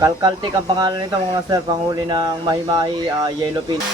Calcaltic ang pangalan nito mga master, panghuli ng mahi-mahi yellowfin.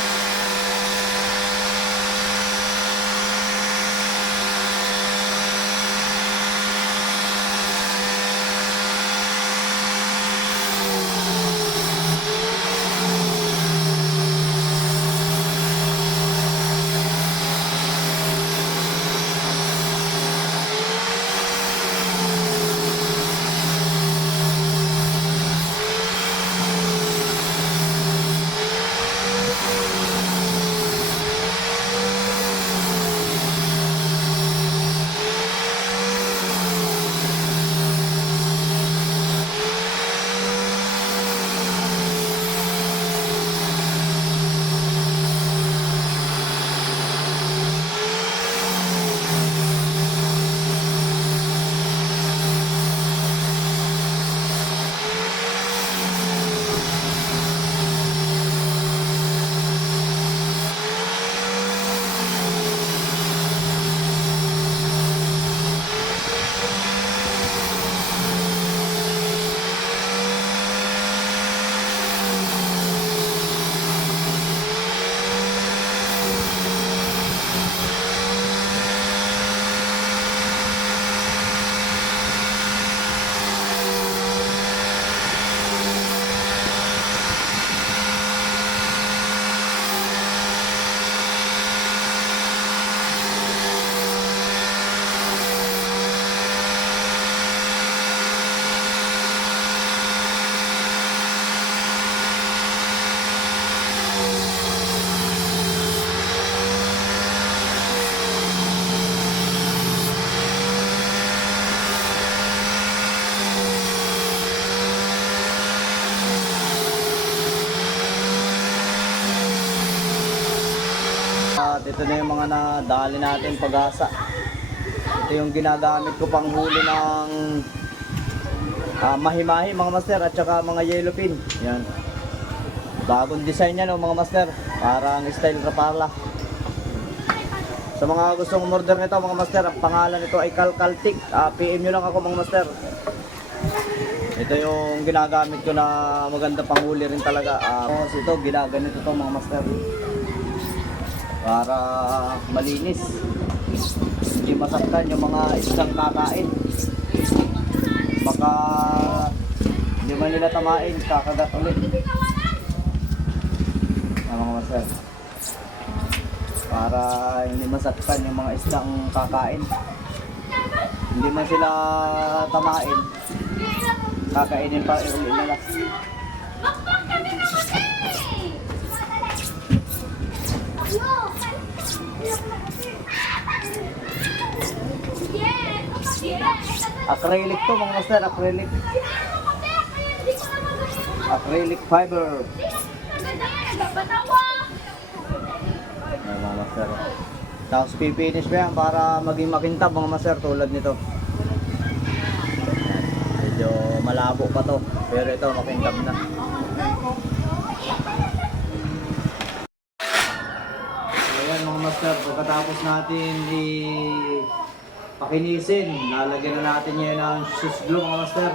At ito na yung mga nadali natin pag-asa. Ito yung ginagamit ko pang huli ng mahi-mahi mga master at saka mga yellowfin. Yan. Bagong design yan mga master. Parang style Rapala. Sa mga gustong umorder nito mga master, ang pangalan nito ay Calcaltic. PM nyo lang ako mga master. Ito yung ginagamit ko na maganda pang huli rin talaga. Ito ginaganito to mga master. Para malinis, hindi masaktan yung mga isang kakain. Baka hindi man nila tamain, kakagat ulit. Mga master, para hindi masaktan yung mga isang kakain. Hindi man sila tamain, kakainin pa ulit nila. Acrylic to mga master, acrylic. Acrylic fiber. Ayan mga master. Tapos pipinish pa yan para maging makintab mga master tulad nito. Medyo malabo pa to, pero ito makintab na. Ayan mga master, pagkatapos natin pakinisin, lalagyan na natin ngayon ng shoes glue mga master.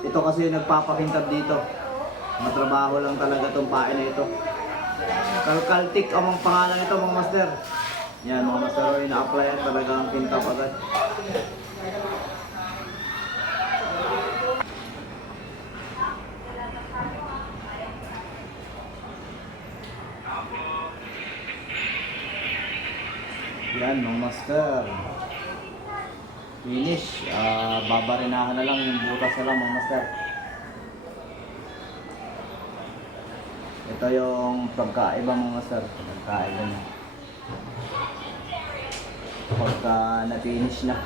Ito kasi nagpapakintab dito. Matrabaho lang talaga itong pain na ito. Calcaltic ang pangalan nito mga master. Yan mga master, ina-apply at talagang kintab agad. Yan mga master. Finish. Babarinahan na lang yung butas na lang mga master. Ito yung pagkaiba mga master. Pagkaiba na. Pagka na-finish na.